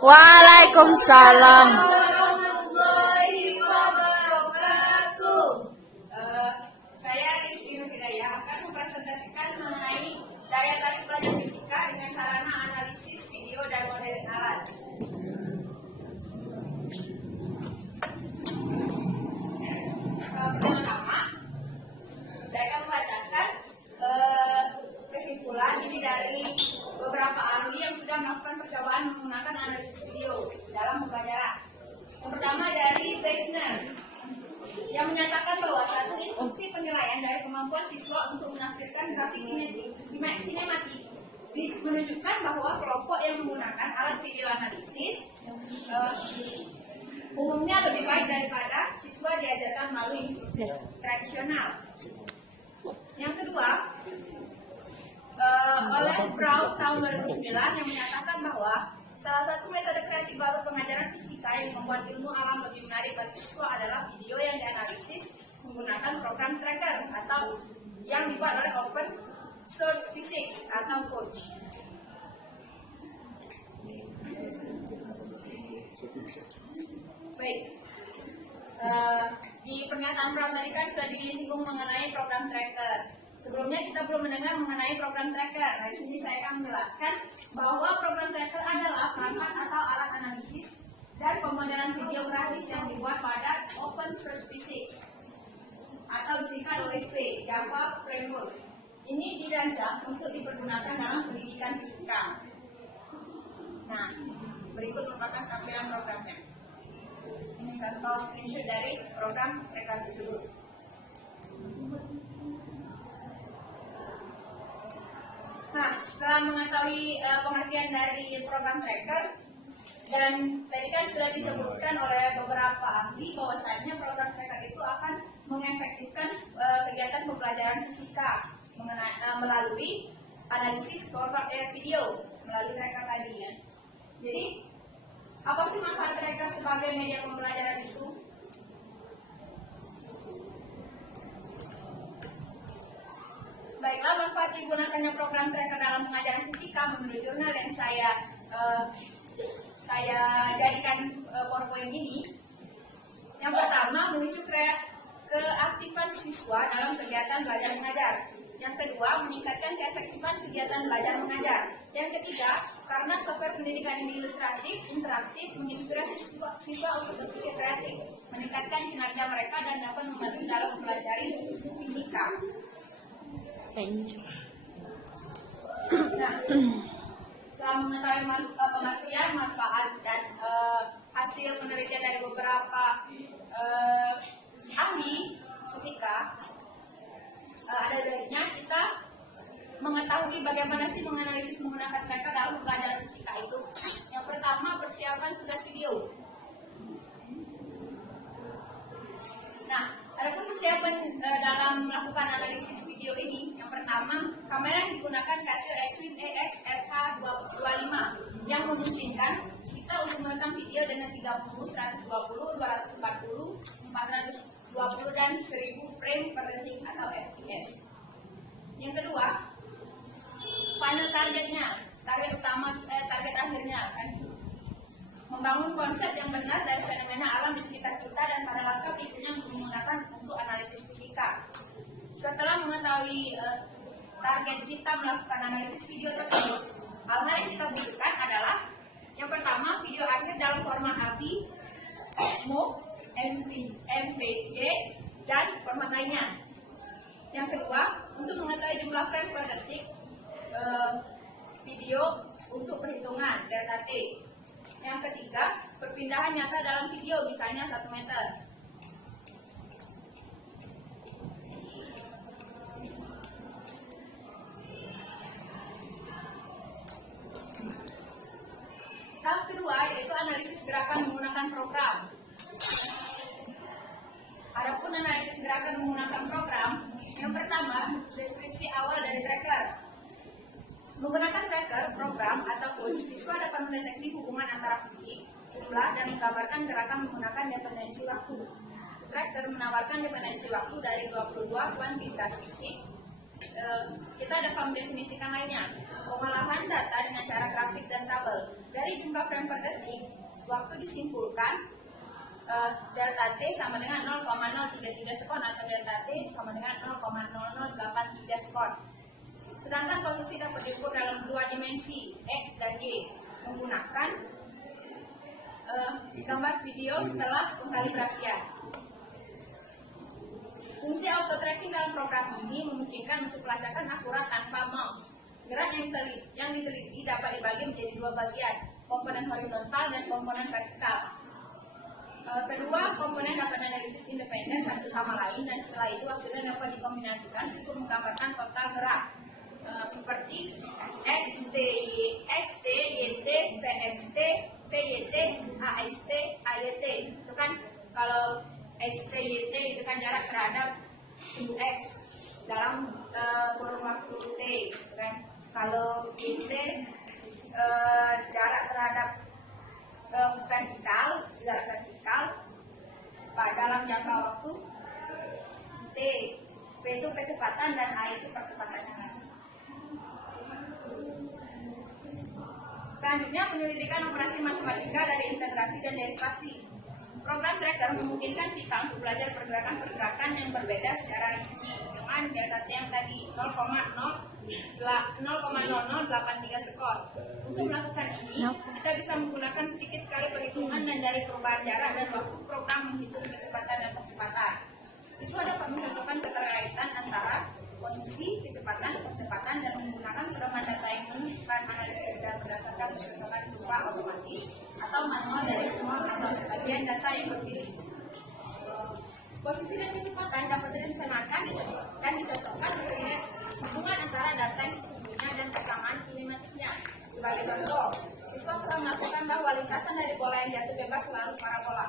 Waalaikumsalam. Warahmatullahi wabarakatuh. Saya Rizky Hidayah akan mempresentasikan mengenai daya tarik pelajar fisika dengan sarana analisis video dan modeling alat. Pertama-tama, saya akan membacakan kesimpulan ini dari beberapa ahli yang sudah melakukan percobaan menggunakan analisis video dalam pembelajaran. Yang pertama dari Beisner, yang menyatakan bahwa satu instruksi penilaian dari kemampuan siswa untuk menafsirkan grafik kinematik menunjukkan bahwa kelompok yang menggunakan alat video analisis umumnya lebih baik daripada siswa diajarkan melalui instruksi tradisional. Yang kedua, oleh Brown tahun 2009 yang menyatakan bahwa salah satu metode kreatif baru pengajaran fisika yang membuat ilmu alam lebih menarik bagi siswa adalah video yang dianalisis menggunakan program tracker atau yang dibuat oleh Open Source Physics atau Coach. Baik, di pernyataan Brown tadi kan sudah disinggung mengenai program tracker. Sebelumnya kita belum mendengar mengenai program tracker. Nah, di sini saya akan menjelaskan bahwa program tracker adalah perangkat atau alat analisis dan pemodelan video gratis yang dibuat pada Open Source Physics atau disingkat OSP, Java Framework. Ini dirancang untuk dipergunakan dalam pendidikan fisika. Nah, berikut merupakan tampilan programnya. Ini contoh screenshot dari program tracker tersebut. Nah, setelah mengetahui pengertian dari program tracker, dan tadi kan sudah disebutkan oleh beberapa ahli bahwasanya program tracker itu akan mengefektifkan kegiatan pembelajaran fisika melalui analisis video melalui tracker tadi ya. Jadi, apa sih manfaat tracker sebagai media pembelajaran itu? Baiklah, manfaat digunakannya program tracker dalam pengajaran fisika menurut jurnal yang saya jadikan PowerPoint ini. Yang pertama, memicu keaktifan siswa dalam kegiatan belajar mengajar. Yang kedua, meningkatkan keefektifan kegiatan belajar mengajar. Yang ketiga, karena software pendidikan ini ilustratif, interaktif, menginspirasi siswa untuk berpikir kreatif, meningkatkan kinerja mereka dan dapat membantu dalam mempelajari fisika. Nah, setelah mengetahui pengertian, manfaat dan hasil penelitian dari beberapa ahli fisika, ada baiknya kita mengetahui bagaimana sih menganalisis menggunakan tracker dalam pelajaran fisika itu. Yang pertama, persiapan tugas video. Nah, adakah persiapan dalam melakukan analisis video ini? Yang pertama, kamera yang digunakan Casio Extreme AX FH25 yang memungkinkan kita untuk merekam video dengan 30, 120, 240, 420 dan 1000 frame per detik atau fps. Yang kedua, final targetnya, target utama, target akhirnya kan membangun konsep yang benar dari fenomena alam di sekitar kita dan pada lengkap itunya menggunakan untuk analisis fisika. Setelah mengetahui target kita melakukan analisis video tersebut, hal-hal yang kita butuhkan adalah yang pertama, video akhir dalam format AVI, MOV, MPG, dan format lainnya. Yang kedua, untuk mengetahui jumlah frame per detik video untuk perhitungan delta T. Yang ketiga, perpindahan nyata dalam video, misalnya 1 meter. Tahap kedua yaitu analisis gerakan menggunakan program. Adapun analisis gerakan menggunakan program, yang pertama, deskripsi awal dari tracker. Menggunakan tracker, program, atau coach, siswa dapat mendeteksi hubungan antara fisik, jumlah, dan menggambarkan gerakan menggunakan dependensi waktu. Tracker menawarkan dependensi waktu dari 22 kuantitas fisik. Kita ada definisikan lainnya, pengolahan data dengan cara grafik dan tabel. dari jumlah frame per detik, waktu disimpulkan delta T sama dengan 0,033 sekon atau delta T sama dengan 0,0083 sekon. Sedangkan posisi dapat diukur dalam dua dimensi X dan Y menggunakan gambar video setelah pengkalibrasian. Fungsi auto tracking dalam program ini memungkinkan untuk pelacakan akurat tanpa mouse. Gerak yang diteliti dapat dibagi menjadi dua bagian, komponen horizontal dan komponen vertikal. Kedua komponen dapat analisis independen satu sama lain, dan setelah itu hasilnya dapat dikombinasikan untuk menggambarkan total gerak seperti XT, YT, PXT, PYT, AXT, AYT. Itu kan kalau XT, YT itu kan jarak terhadap sumbu X dalam kurun waktu T, gitu kan. Kalau YT jarak terhadap jarak vertikal dalam jangka waktu T. P itu kecepatan dan A itu percepatannya. Selanjutnya, penyelidikan operasi matematika dari integrasi dan derivasi. Program tracker memungkinkan kita untuk belajar pergerakan-pergerakan yang berbeda secara rinci dengan delta T yang tadi 0,0083 skor. Untuk melakukan ini, kita bisa menggunakan sedikit sekali perhitungan dan dari perubahan jarak dan waktu program menghitung kecepatan dan percepatan. Siswa dapat mencocokkan keterkaitan antara posisi, kecepatan, percepatan dan menggunakan pedoman data yang menunjukkan analisis dan berdasarkan perhitungan berupa otomatis atau manual dari semua atau sebagian data yang terpilih. Posisi dan kecepatan dapat direncanakan dan dicocokkan dengan hubungan antara data yang sesungguhnya dan kesamaan kinematisnya. Sebagai contoh, siswa telah melakukan bahwa lintasan dari bola yang jatuh bebas selalu parabola.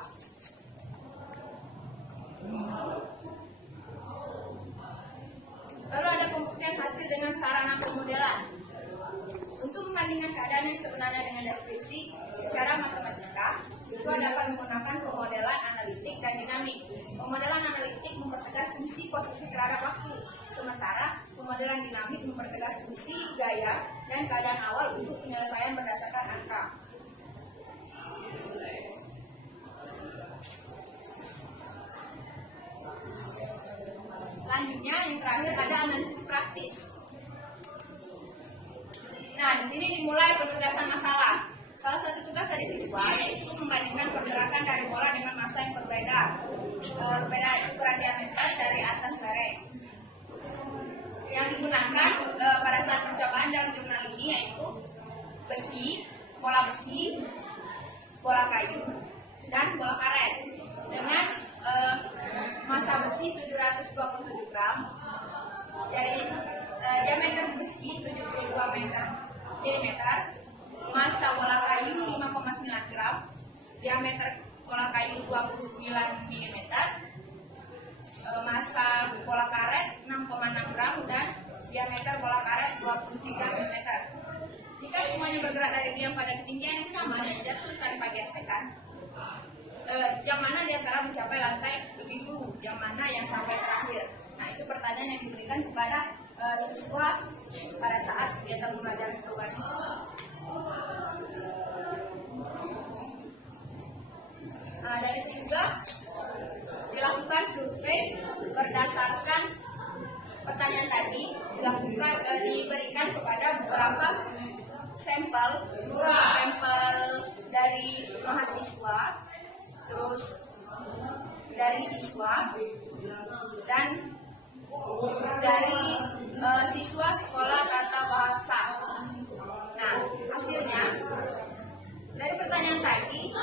Lalu ada pembuktian hasil dengan sarana pemodelan. Untuk membandingkan keadaan yang sebenarnya dengan deskripsi secara matematika, siswa dapat menggunakan pemodelan analitik dan dinamik. Pemodelan analitik mempertegas fungsi posisi terhadap waktu, sementara pemodelan dinamik mempertegas fungsi, gaya, dan keadaan awal untuk penyelesaian berdasarkan angka. Selanjutnya, yang terakhir ada analisis praktis. Nah, di sini dimulai penugasan masalah. Salah satu tugas dari siswa yaitu membandingkan pergerakan dari bola dengan massa yang berbeda ukuran diameter dari atas lereng. Yang digunakan pada saat percobaan dalam jurnal ini yaitu bola besi, bola kayu, dan bola karet dengan massa besi 727 gram, dari diameter besi 72 mm, massa bola kayu 5,9 gram, diameter bola kayu 29 mm, massa bola karet 6,6 gram, dan diameter bola karet 23 mm. Jika semuanya bergerak dari diam pada ketinggian yang sama dan jatuh tanpa gesekan, yang mana di antara mencapai lantai lebih dulu, yang mana yang sampai terakhir. Nah, itu pertanyaan yang diberikan kepada siswa pada saat kegiatan belajar program. Nah, dari itu juga dilakukan survei berdasarkan pertanyaan tadi, diberikan kepada beberapa sampel dari mahasiswa, terus dari siswa, dan dari siswa sekolah tata bahasa. Nah, hasilnya dari pertanyaan tadi,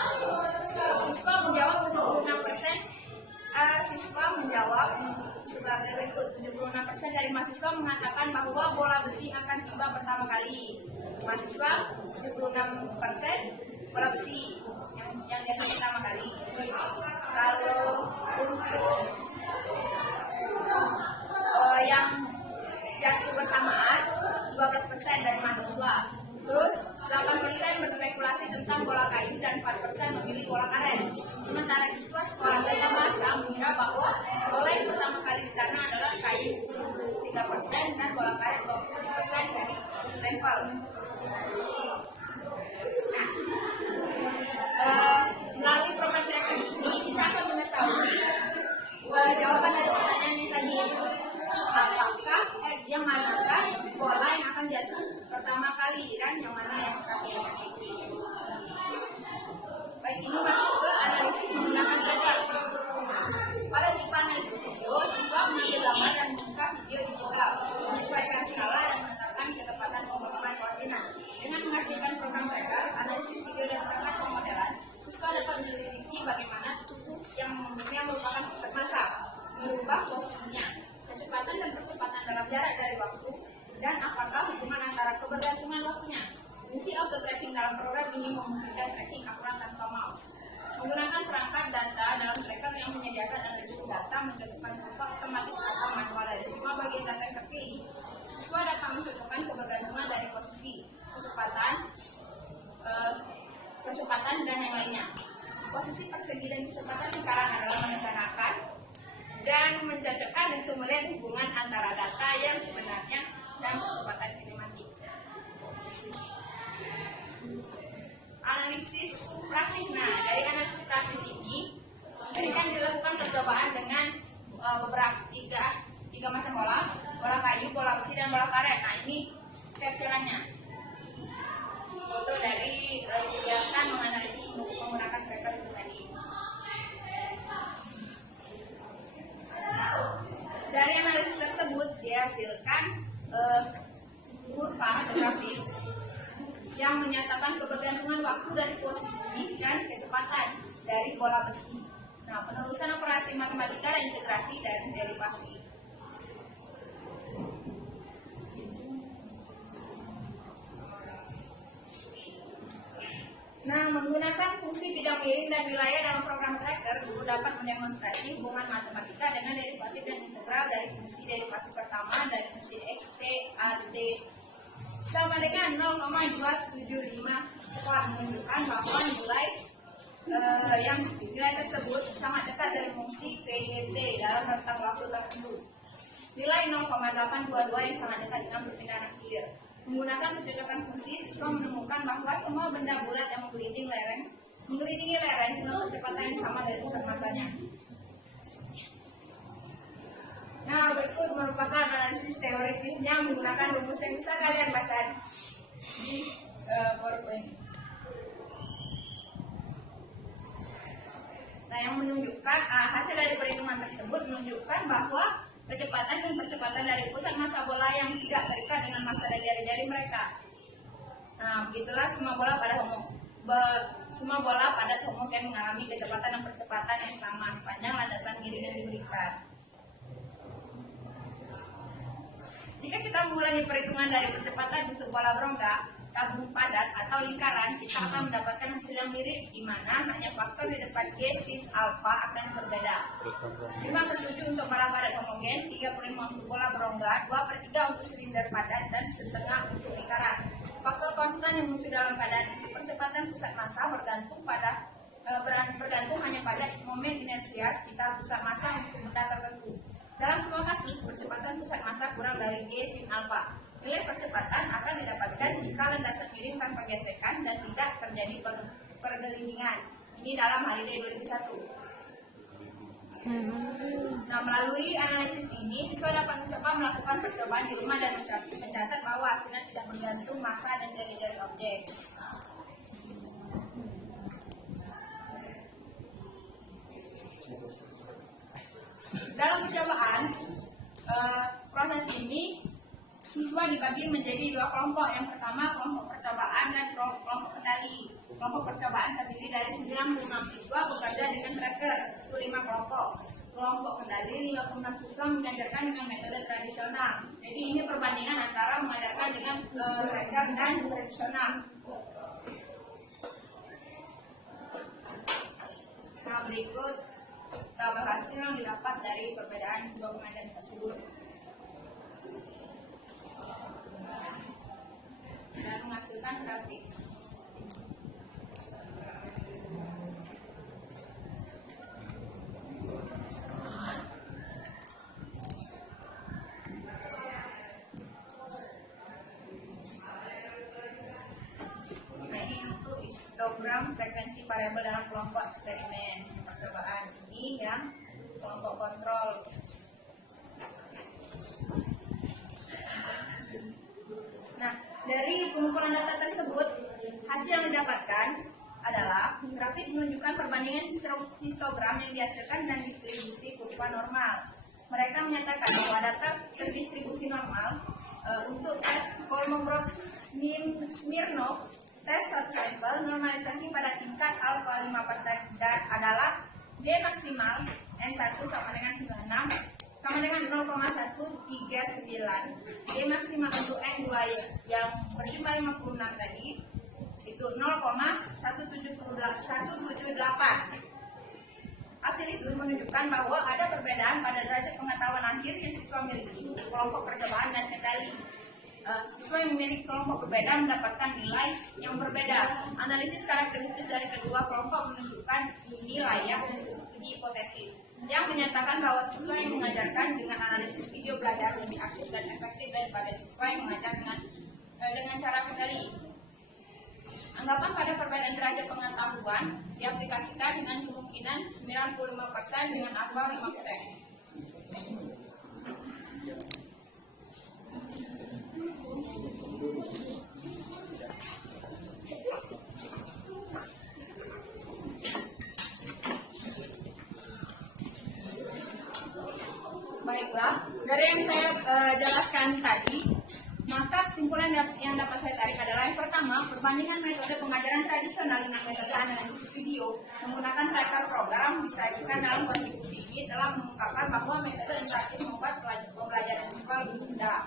siswa menjawab 76%. Siswa menjawab sebagai berikut. 76% dari mahasiswa mengatakan bahwa bola besi akan tiba pertama kali. Mahasiswa 76% bola besi yang datang pertama kali. Kalau untuk yang jatuh bersamaan 12% dari mahasiswa. Terus 8% berspekulasi tentang bola kayu dan 4% memilih bola karet. Sementara siswa sekolah tata bahasa mengira bahwa bola yang pertama kali di tanah adalah kayu 3% dan bola karet 20% dari sampel. Nah, ini memungkinkan tracking akurat tanpa mouse. Menggunakan perangkat data dalam tracker yang menyediakan analisis data mencocokkan kurva otomatis atau manual dari semua bagian data yang terpilih. Siswa dapat mencocokkan kebergantungan dari posisi, kecepatan dan yang lainnya. Posisi persegi dan kecepatan lingkaran adalah menekan dan mencocokkan untuk melihat hubungan antara data yang sebenarnya dan kecepatan kinematik. Analisis praktis. Nah, dari analisis praktis ini kan dilakukan percobaan dengan beberapa tiga macam bola kayu, bola besi, dan bola karet. Nah, ini kecilannya. Foto dari kegiatan menganalisis menggunakan tracker itu tadi. Dari analisis tersebut dihasilkan kurva grafik yang menyatakan kebergantungan waktu dari posisi dan kecepatan dari bola besi. Nah, penerusan operasi matematika dan integrasi dan derivasi. Nah, menggunakan fungsi bidang miring dan wilayah dalam program tracker, guru dapat mendemonstrasi hubungan matematika dengan derivatif dan integral dari fungsi derivasi pertama dari fungsi x, t, a, t sama dengan 0,275 setelah menunjukkan bahwa nilai tersebut sangat dekat dari fungsi p, t dalam rentang waktu tertentu. Nilai 0,822 yang sangat dekat dengan perpindahan akhir. Menggunakan pencocokan fungsi, siswa menemukan bahwa semua benda bulat yang mengelilingi lereng dengan kecepatan yang sama dari pusat masanya. Nah, berikut merupakan analisis teoritisnya menggunakan rumus yang bisa kalian baca di PowerPoint. Nah, yang menunjukkan hasil dari perhitungan tersebut menunjukkan bahwa kecepatan dan percepatan dari pusat massa bola yang tidak terikat dengan massa dari jari-jari mereka. Nah, begitulah semua bola padat homogen mengalami kecepatan dan percepatan yang sama sepanjang landasan miring yang diberikan. Jika kita mengulangi perhitungan dari percepatan untuk bola berongga, tabung padat atau lingkaran, kita akan mendapatkan hasil yang mirip, di mana hanya faktor di depan G sis alfa akan berbeda. 5/7 untuk bola padat homogen, 35 untuk bola berongga, 2/3 untuk silinder padat, dan setengah untuk lingkaran. Faktor konstan yang muncul dalam keadaan itu percepatan pusat massa bergantung hanya pada momen inersia sekitar pusat massa untuk benda tertentu. Dalam semua kasus, percepatan pusat massa kurang dari G sin alfa. Nilai percepatan akan didapatkan jika landasan miring tanpa gesekan dan tidak terjadi pergelingan. Ini dalam HID 2001. Nah, melalui analisis ini, siswa dapat mencoba melakukan percobaan di rumah dan mencatat bahwa hasilnya tidak bergantung massa dan jari-jari objek. Dalam percobaan, proses ini siswa dibagi menjadi dua kelompok. Yang pertama kelompok percobaan dan kelompok kendali. Kelompok percobaan terdiri dari 96 siswa bekerja dengan tracker, 5 kelompok. Kelompok kendali 56 siswa mengajarkan dengan metode tradisional. Jadi ini perbandingan antara mengajarkan dengan tracker dan tradisional. Nah, berikut tabel hasil yang didapat dari perbedaan dua pengajaran tersebut. Dan menghasilkan grafik. Nah, ini untuk histogram frekuensi variabel dalam kelompok eksperimen percobaan. Ini yang kelompok kontrol. Nah, dari pengumpulan data tersebut, hasil yang didapatkan adalah grafik menunjukkan perbandingan histogram yang dihasilkan dan distribusi kurva normal. Mereka menyatakan bahwa data terdistribusi normal untuk tes Kolmogorov-Smirnov, tes satu sampel normalisasi pada tingkat alfa 5% dan adalah D maksimal N1 sama dengan 96 sama dengan 0,139. D maksimal untuk N2 yang berjumlah 56 tadi itu itu 0,178. Hasil itu menunjukkan bahwa ada perbedaan pada derajat pengetahuan akhir yang siswa miliki untuk kelompok percobaan dan kendali. Siswa yang memiliki kelompok berbeda mendapatkan nilai yang berbeda. Analisis karakteristik dari kedua kelompok menunjukkan ini layak untuk uji hipotesis, yang menyatakan bahwa siswa yang mengajarkan dengan analisis video belajar lebih aktif dan efektif daripada siswa yang mengajar dengan cara kendali. Anggapan pada perbedaan derajat pengetahuan diaplikasikan dengan kemungkinan 95% dengan alfa 5%. Baiklah, dari yang saya jelaskan tadi, maka kesimpulan yang dapat saya tarik adalah yang pertama, perbandingan metode pengajaran tradisional dengan metode analisis video menggunakan tracker program disajikan dalam kontribusi ini telah mengungkapkan bahwa metode interaktif membuat pembelajaran siswa lebih mudah.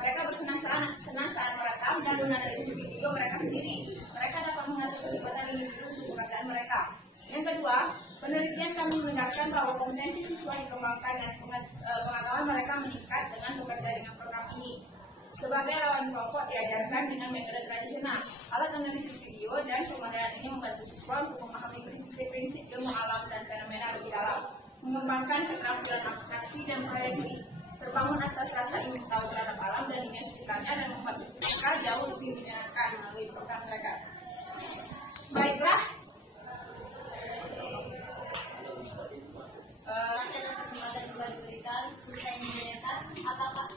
Mereka bersenang-senang saat merekam dan menganalisis video mereka sendiri. Mereka dapat mengatur kecepatan individu untuk pekerjaan mereka. Yang kedua, penelitian kami menegaskan bahwa kompetensi siswa dikembangkan dan pengetahuan mereka meningkat dengan bekerja dengan program ini. Sebagai lawan kelompok diajarkan dengan metode tradisional. Alat analisis video dan pemodelan ini membantu siswa untuk memahami prinsip-prinsip ilmu alam dan fenomena lebih dalam, mengembangkan keterampilan abstraksi dan proyeksi, terbangun atas rasa ingin tahu terhadap alam dan dunia sekitarnya, dan membuat mereka jauh lebih menyenangkan melalui program mereka. Baiklah. Masih ada kesempatan juga diberikan, saya menanyakan apakah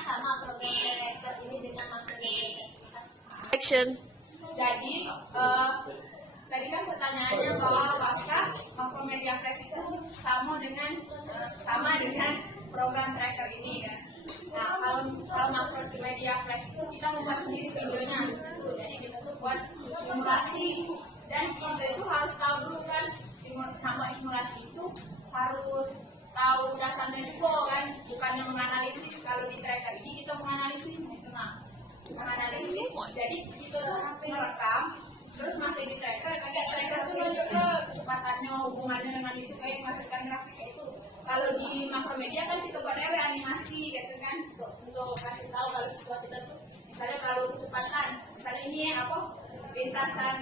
sama program director ini dengan maksud Action. Jadi tadi kan pertanyaannya bahwa apakah Makromedia Flash itu sama dengan program tracker ini kan? Nah, kalau Makromedia Flash itu kita membuat sendiri videonya gitu. Jadi kita tuh buat simulasi, dan kita itu harus tahu dulu kan sama simulasi itu harus tahu dasarnya juga kan, bukan yang menganalisis. Kalau di tracker ini kita menganalisis, jadi kita tuh merekam terus masih di tracker, agak tracker tuh nunjuk ke kecepatannya, hubungannya dengan itu, kayak masukkan grafik itu. Kalau di Makromedia kan kita buat animasi gitu kan, untuk kasih tahu kalau siswa kita tuh misalnya kalau kecepatan, misalnya ini lintasan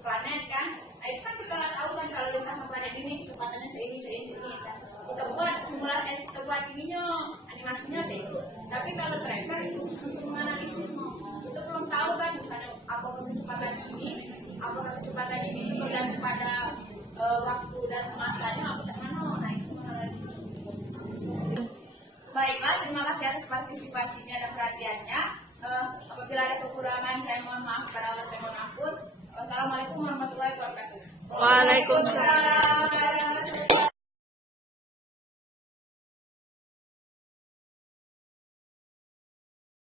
planet kan, nah itu kan kita tahu kan kalau lintasan planet ini kecepatannya ini kan. Kita buat simulasi, kita buat animasinya itu. Tapi kalau tracker itu untuk menganalisis, kita belum tahu kan misalnya apakah kecepatan ini bergantung pada waktu dan masanya apa mana. Nah itu menganalisis. Baiklah, terima kasih atas partisipasinya dan perhatiannya. Apabila ada kekurangan saya mohon maaf, kepada Allah saya mohon ampun. Wassalamualaikum warahmatullahi wabarakatuh. Waalaikumsalam.